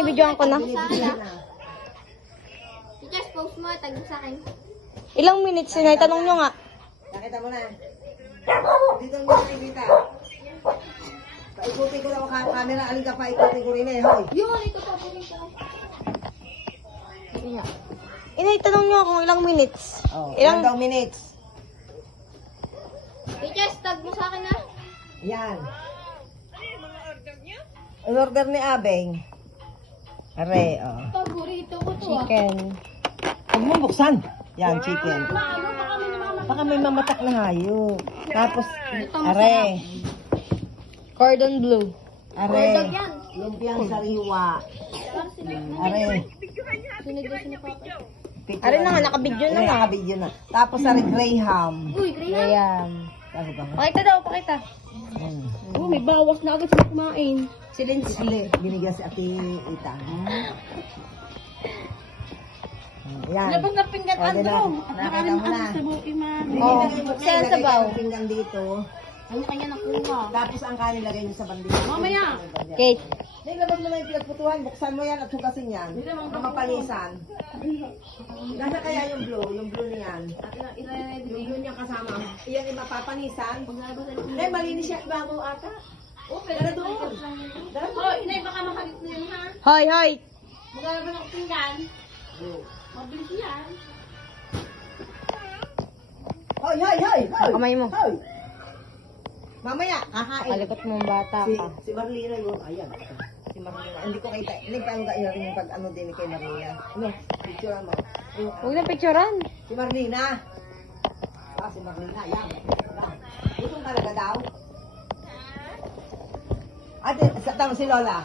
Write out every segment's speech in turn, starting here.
binibidyoan ko na. Teachers, post mo. Tag mo sa akin. Ilang minutes na itanong nyo nga. Nakita mo na. Dito mo nakikita. Paikutin ko lang ang camera. Alin ka paikutin ko rin eh. Hoy. Yun, ito pa po rin Itanong nyo kung ilang minutes. Oh, Ilang... ilang daw minutes. Teachers, tag mo sa akin ha. Yan. Ang order ni Abeng. Are, oh. Paborito ko to ah. Chicken. Huwag mo buksan. Yan, chicken. Baka may mamatak na hayop. Tapos, are. Cordon bleu. Are. yan. Lumpiang sariwa. Are. Sunod na sino papa. Are na nga, nakabidyo na nga. Nakabidyo na. Tapos, are graham. Uy, Graham. Ayan. Sabi ba? Pakita daw, pakita. Oh, may bawas na agad sa kumain. Si Lindsay. Binigyan si Ate Ita. Yan. Labas na pinggan, O, Andrew. diba? At Nakita nakalim mo ang na. sa buki, ma. Oh, Saan sa sabaw. Pinggan dito. Kanya-kanya nakuha. Tapos ang kanin lagay niyo sa bandila. Mamaya. Kate. Naglabas mo na yung pinagputuhan. Buksan mo yan at hugasin yan. Ang mapanisan. Nasa kaya yung blue? Yung blue niyan. Yung blue niya kasama. Iyan yung mapapanisan. Eh, malinis siya. Bago ata. Oh, pero doon. Oh, inay, baka makalit na yun, ha? Hoy, hoy. Maglalabas ng pinggan. Mabilis yan. Hoy, hoy, hoy! Hoy! Kamay mo. Hoy! Mamaya, kakain. Kalikot mo ang bata ka. Si Marlena yun. Ayan. Si Marlena. Hindi ko kita. Hindi pa ang yung pag ano din kay Marlena. Ano? Picture mo. Ayun. Huwag na picturean. Si Marlena. Si Marlena. Ayan. Itong talaga daw. Ate, tama si Lola.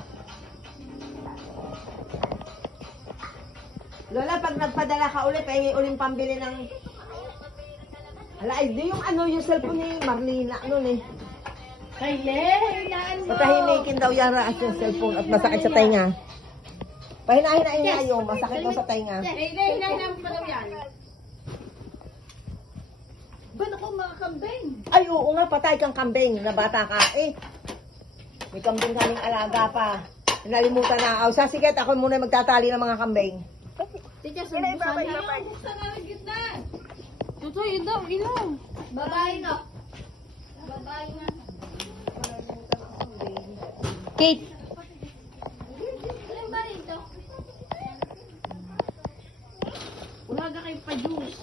Lola, pag nagpadala ka ulit, pahingi ulit pambili ng... Ala, di yung ano, yung cellphone ni Marlena, ano eh. Patahimikin daw yara at yung cellphone at masakit sa tainga. Pahina-hinain niya yung masakit daw sa tainga. Hinay mo pa daw yan. Ba't ako mga kambing? Ay, oo nga, patay kang kambing na bata ka. Eh, may kambing kaming alaga pa. Nalimutan na. O, sasiket, ako muna magtatali ng mga kambing. Teacher, saan busan na? Buksan na rin gitna. Tutoy, ilaw. Babae na. Babae na. Kate. Ilan ba ito? Wala ka kayo pa-juice.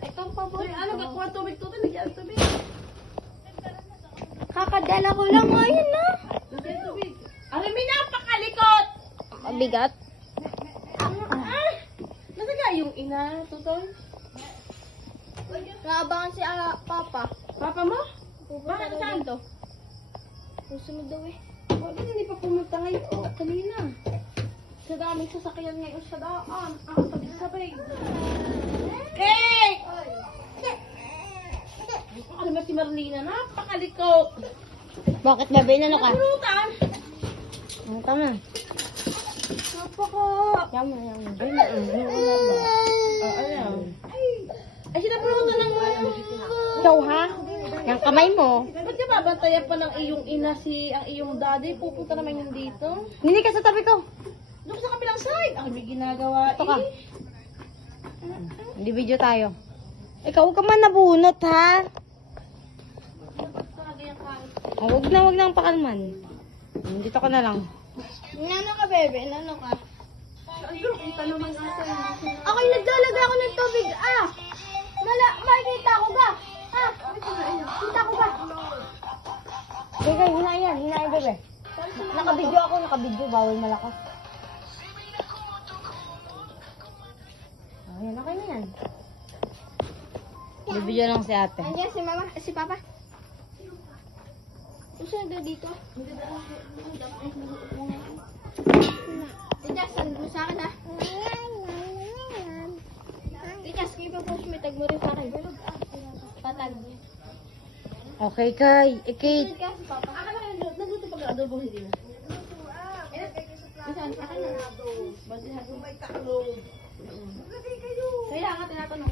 Ito ang paborito. Ano, kakuha tubig to, nagyan tubig. Kakadala ko lang ngayon na. Nagyan tubig. Alam mo, napakalikot! Mabigat. Nasaga yung ina, tutoy? Naabangan si Papa. Papa mo? Pupunta Bakit daw saan? dito. Susunod daw eh. Bakit hindi pa pumunta ngayon? Oh, kanina. Sa daming sasakyan ngayon sa daan. Ako sabay-sabay. Cake! Alam mo si Marlena, napakalikot. Bakit ba, Ben? Ano ka? Pulutan! Ano ka na? Napaka... Yama, yama. Alam. Ay, sinapulutan ng... Ikaw, ha? Yung kamay mo. Ba't ka babantayan pa ng iyong ina ang iyong daddy? Pupunta naman yun dito. Hindi ka sa tabi ko. Doon sa kabilang side. Ang may ginagawa Ito ka. Hindi video tayo. Ikaw, huwag ka man nabunot, ha? Oh, wag na ang pakalman. Dito ka na lang. Nano ka, bebe? Nano ka? Ayun, kita naman natin. Ako'y naglalagay ako ng tubig. Makikita ko ba? Kita ko ba? Sige, hinayan, bebe. Nakabidyo ako, bawal malakas. Ayan, okay na yan. Bibidyo lang si ate. Andiyan si mama, si papa. Susunod daw dito. Tita, send mo sa akin ha. Tita, sige pa post mo, tag mo rin sa akin. Patag. Okay, Kay. Kate. Susunod ka si papa. Nagluto pag-adobo, hindi na. Saan? Akin na. May taklong. Kaya nga tinatanong.